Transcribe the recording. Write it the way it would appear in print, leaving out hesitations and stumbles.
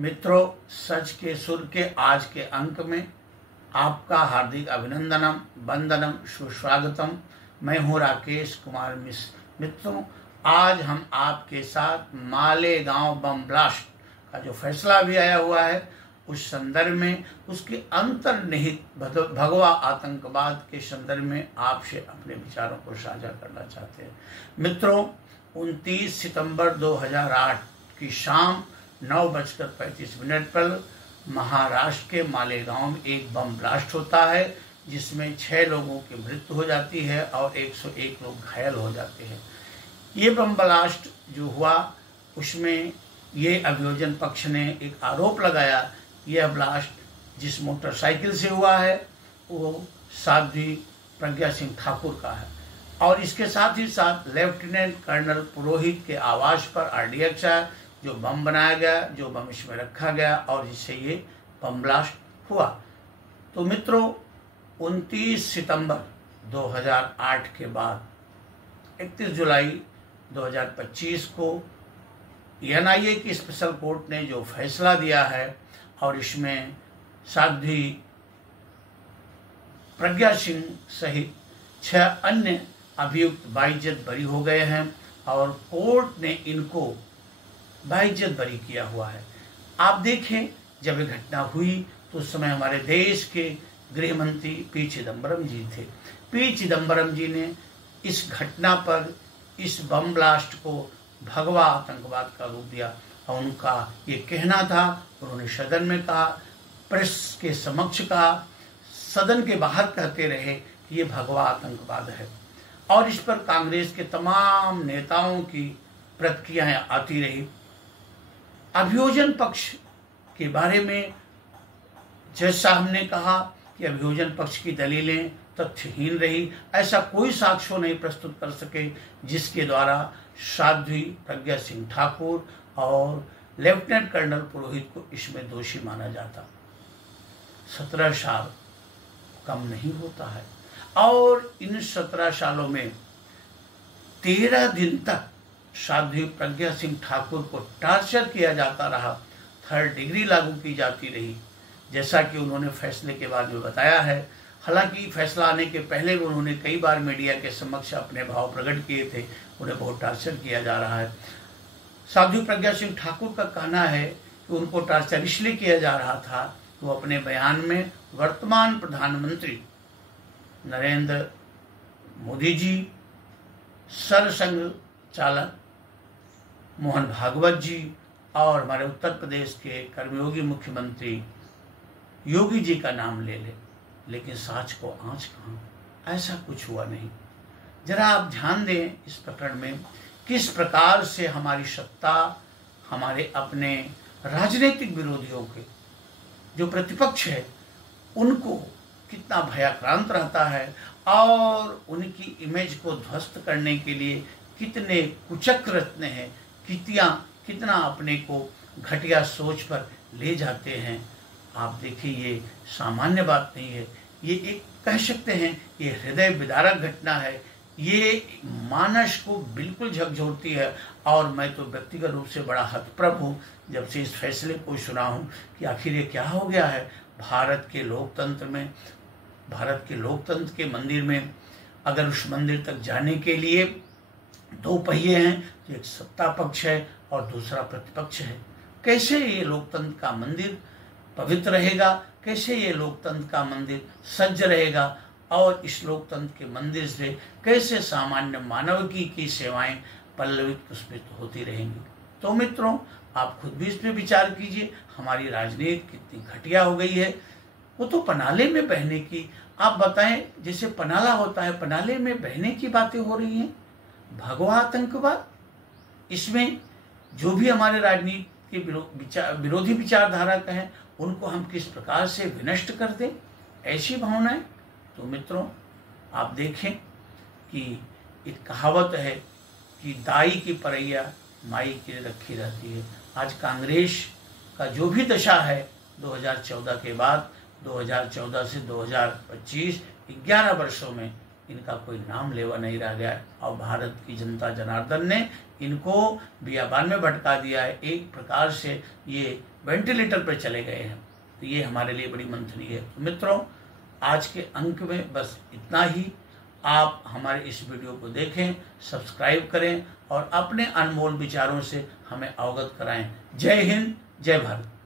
मित्रों, सच के सुर के आज के अंक में आपका हार्दिक अभिनंदनम, वंदनम, सुस्वागतम। मैं हूं राकेश कुमार मिश्र। मित्रों, आज हम आपके साथ मालेगांव बम ब्लास्ट का जो फैसला भी आया हुआ है उस संदर्भ में, उसके अंतर्निहित भगवा आतंकवाद के संदर्भ में आपसे अपने विचारों को साझा करना चाहते हैं। मित्रों, 29 सितंबर 2008 की शाम 9:35 पर महाराष्ट्र के मालेगांव में एक बम ब्लास्ट होता है जिसमें 6 लोगों की मृत्यु हो जाती है और 101 लोग घायल हो जाते हैं। ये बम ब्लास्ट जो हुआ उसमें ये अभियोजन पक्ष ने एक आरोप लगाया, यह ब्लास्ट जिस मोटरसाइकिल से हुआ है वो साध्वी प्रज्ञा सिंह ठाकुर का है और इसके साथ ही साथ लेफ्टिनेंट कर्नल पुरोहित के आवास पर आरडीएक्स है जो बम बनाया गया, जो बम इसमें रखा गया और जिससे ये बम ब्लास्ट हुआ। तो मित्रों, 29 सितंबर 2008 के बाद 31 जुलाई 2025 को एनआईए की स्पेशल कोर्ट ने जो फैसला दिया है और इसमें साध्वी प्रज्ञा सिंह सहित 6 अन्य अभियुक्त बाइज्जत बरी हो गए हैं और कोर्ट ने इनको बाइज्जत बरी किया हुआ है। आप देखें, जब ये घटना हुई तो उस समय हमारे देश के गृह मंत्री पी चिदम्बरम जी थे। पी चिदम्बरम जी ने इस घटना पर, इस बम ब्लास्ट को भगवा आतंकवाद का रूप दिया और उनका ये कहना था, उन्होंने सदन में कहा, प्रेस के समक्ष कहा, सदन के बाहर कहते रहे कि ये भगवा आतंकवाद है और इस पर कांग्रेस के तमाम नेताओं की प्रतिक्रियाएं आती रही। अभियोजन पक्ष के बारे में जज साहब ने कहा कि अभियोजन पक्ष की दलीलें तथ्यहीन रही, ऐसा कोई साक्ष्य नहीं प्रस्तुत कर सके जिसके द्वारा साध्वी प्रज्ञा सिंह ठाकुर और लेफ्टिनेंट कर्नल पुरोहित को इसमें दोषी माना जाता। 17 साल कम नहीं होता है और इन 17 सालों में 13 दिन तक साध्वी प्रज्ञा सिंह ठाकुर को टॉर्चर किया जाता रहा, 3rd डिग्री लागू की जाती रही, जैसा कि उन्होंने फैसले के बाद में बताया है। हालांकि फैसला आने के पहले उन्होंने कई बार मीडिया के समक्ष अपने भाव प्रकट किए थे, उन्हें बहुत टॉर्चर किया जा रहा है। साध्वी प्रज्ञा सिंह ठाकुर का कहना है कि उनको टॉर्चर इसलिए किया जा रहा था कि वो अपने बयान में वर्तमान प्रधानमंत्री नरेंद्र मोदी जी, सरसंघ चालक मोहन भागवत जी और हमारे उत्तर प्रदेश के कर्मयोगी मुख्यमंत्री योगी जी का नाम ले ले, लेकिन साँच को आँच कहाँ, ऐसा कुछ हुआ नहीं। जरा आप ध्यान दें इस प्रकरण में किस प्रकार से हमारी सत्ता हमारे अपने राजनीतिक विरोधियों के जो प्रतिपक्ष है उनको कितना भयाक्रांत रहता है और उनकी इमेज को ध्वस्त करने के लिए कितने कुचक्र रचने हैं, कितना अपने को घटिया सोच पर ले जाते हैं। आप देखिए, ये सामान्य बात नहीं है, ये एक कह सकते हैं ये हृदय विदारक घटना है, ये मानस को बिल्कुल झकझोरती है और मैं तो व्यक्तिगत रूप से बड़ा हतप्रभ हूँ जब से इस फैसले को सुना हूँ कि आखिर ये क्या हो गया है भारत के लोकतंत्र में। भारत के लोकतंत्र के मंदिर में अगर उस मंदिर तक जाने के लिए 2 पहिए हैं तो एक सत्ता पक्ष है और दूसरा प्रतिपक्ष है। कैसे ये लोकतंत्र का मंदिर पवित्र रहेगा, कैसे ये लोकतंत्र का मंदिर सज्ज रहेगा और इस लोकतंत्र के मंदिर से कैसे सामान्य मानव की सेवाएं पल्लवित पुष्पित होती रहेंगी। तो मित्रों, आप खुद भी इस पर विचार कीजिए, हमारी राजनीति कितनी घटिया हो गई है। वो तो पनाले में बहने की, आप बताएं, जैसे पनाला होता है, पनाले में बहने की बातें हो रही हैं। भगवा आतंकवाद, इसमें जो भी हमारे राजनीति के विरोधी विचारधारा का है उनको हम किस प्रकार से विनष्ट कर दें, ऐसी भावनाएं। तो मित्रों, आप देखें कि एक कहावत है कि दाई की परैया माई की रखी रहती है। आज कांग्रेस का जो भी दशा है 2014 के बाद, 2014 से 2025 11 वर्षों में इनका कोई नाम लेवा नहीं रह गया और भारत की जनता जनार्दन ने इनको बियाबान में भटका दिया है। एक प्रकार से ये वेंटिलेटर पर चले गए हैं। तो ये हमारे लिए बड़ी मंथनी है। तो मित्रों, आज के अंक में बस इतना ही। आप हमारे इस वीडियो को देखें, सब्सक्राइब करें और अपने अनमोल विचारों से हमें अवगत कराएं। जय हिंद, जय भारत।